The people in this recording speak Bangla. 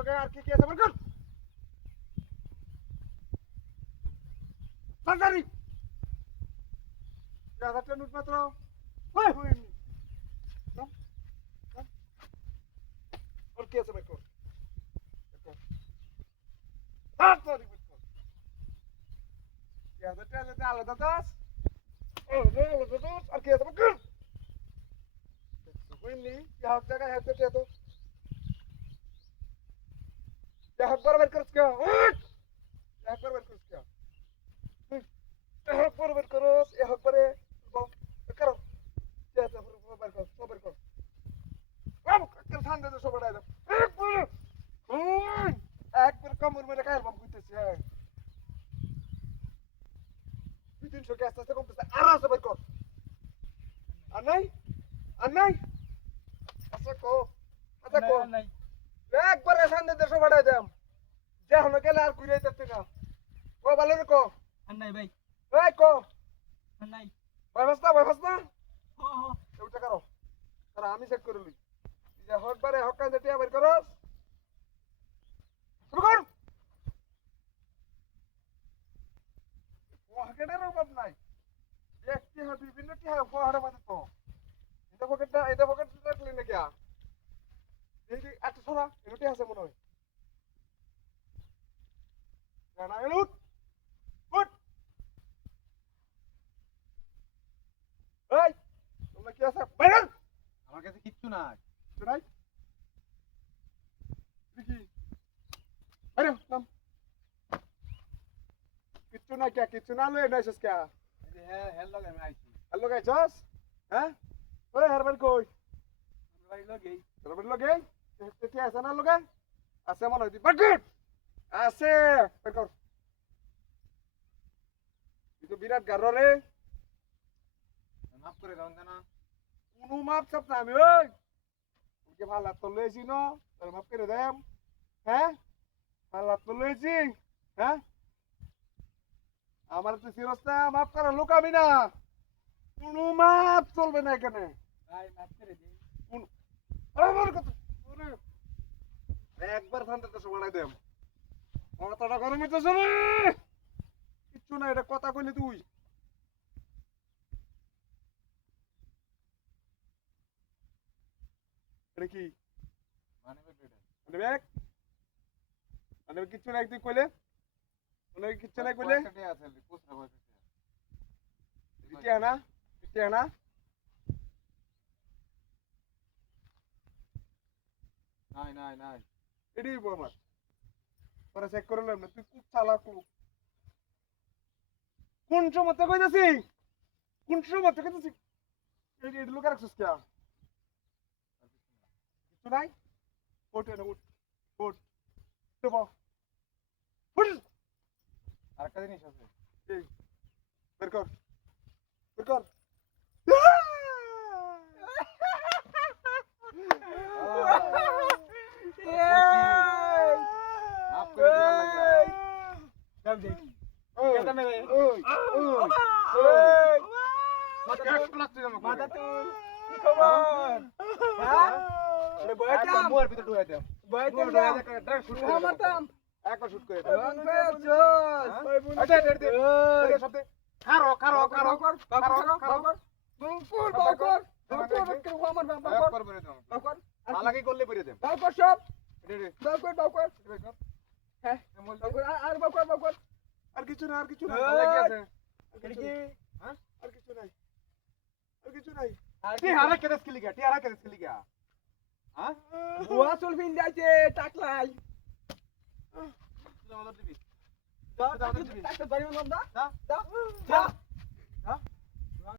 লগে আর কি কি আছে বল বাজারি 1000 টাকা নোট মাত্র ওই হইনি और কি আছে বের কর তাড়াতাড়ি বের কর 1000 টাকা আলাদা দাস আলাদা দাস আর কি আছে বের কর হইনি 1000 টাকা হাতে তো একবার বের করছ কে একবার বের করছ কে একবার বের করস একবারে করো কে আছে বের কর সব বের কর বাবু কার ঠান্ডা দে সব বাড়াই দাও একবার কামড় মেরে কাল বাম কইতেছি হ্যাঁ 300 কে আস্তে আস্তে কমতেছে আর আছে বের কর আর নাই আচ্ছা কো নাই একবার ঠান্ডা দে সব বাড়াই দাও যে হলো গেলে আর ঘুরে যাচ্ছে না ও ভালো রে কো আর নাই ভাই এই কো আর নাই ভাই বাস্তা ওটা করো তারা আমি চেক করে লই যে হকবারে হক্কা যেতে বের করস শুরু কর পকেটের অভাব নাই একটি হবে বিভিন্ন কি হয় পকেটের মধ্যে তো এটা পকেটটা রাখলি না কিয়া এই যে এত সোনা এটাই আছে মনে হয় না উঠ এই তোমরা কি আছে বাইরে আমার কাছে কিচ্ছু নাই নাই দেখি বাইরে নাম কিচ্ছু না লয়ে নাইছস কে হ্যাঁ হেল লগে আমি আইছি হ্যালো গাইছস হ্যাঁ ওই হারবার কই ভাই লগেই হারবার লগে কি আছে না লগে আছে মনে হয় বাট গুড আছে বের কর তো বিরাট গারো রে মাফ করে দাও না কোনো মাপ চাপ না আমি ওই ওকে ভালো তো লইছি না তোর মাপ করে দেম হ্যাঁ ভালো তো লইছি হ্যাঁ আমার তো সিরস্তা মাপ করা লোক আমি না কোনো মাপ চলবে না এখানে ভাই মাফ করে দিই কোন আমার কথা একবার ঠান্ডাতে সময় দেম মাথাটা গরম হইতেছে রে কিচ্ছু না এটা কথা কইলি তুই এটা কি মানে কিচ্ছু নাই তুই কইলে কিচ্ছু নাই কইলে না নাই এটাই আমার পরে চেক করলাম না তুই খুব চালাক লোক কোন সময় কইতাছি এই লোক রাখছিস কে কিছু নাই ওঠে না উঠ দেবো আরেকটা জিনিস আছে এই বের কর মাফ করে দিবার লাগে দাও দে ওই কেটা নেবে মাথা তুল কি খবর হ্যাঁ এ বয়টা মুয়ার ভিতর ঢুকাই দাও বয়টা ডাইরেক্ট শুট করে মারতাম একবার শুট করে দে রং পেছস আচ্ছা দে সব দে খারো বাকর আমার একবার বলে দাও বাকর আলাগে করলে বলে দেব বাকর সব রে বাকর হ্যাঁ বাকর আর বাকর আর কিছু না ভালো লাগি আছে কি হ্যাঁ আর কিছু নাই টি হারা কেদেস কি লিগা হ্যাঁ বুয়া চলফিন যাইছে টাকলাই দাও দিবি দাও দাও দাও দাও দা দাও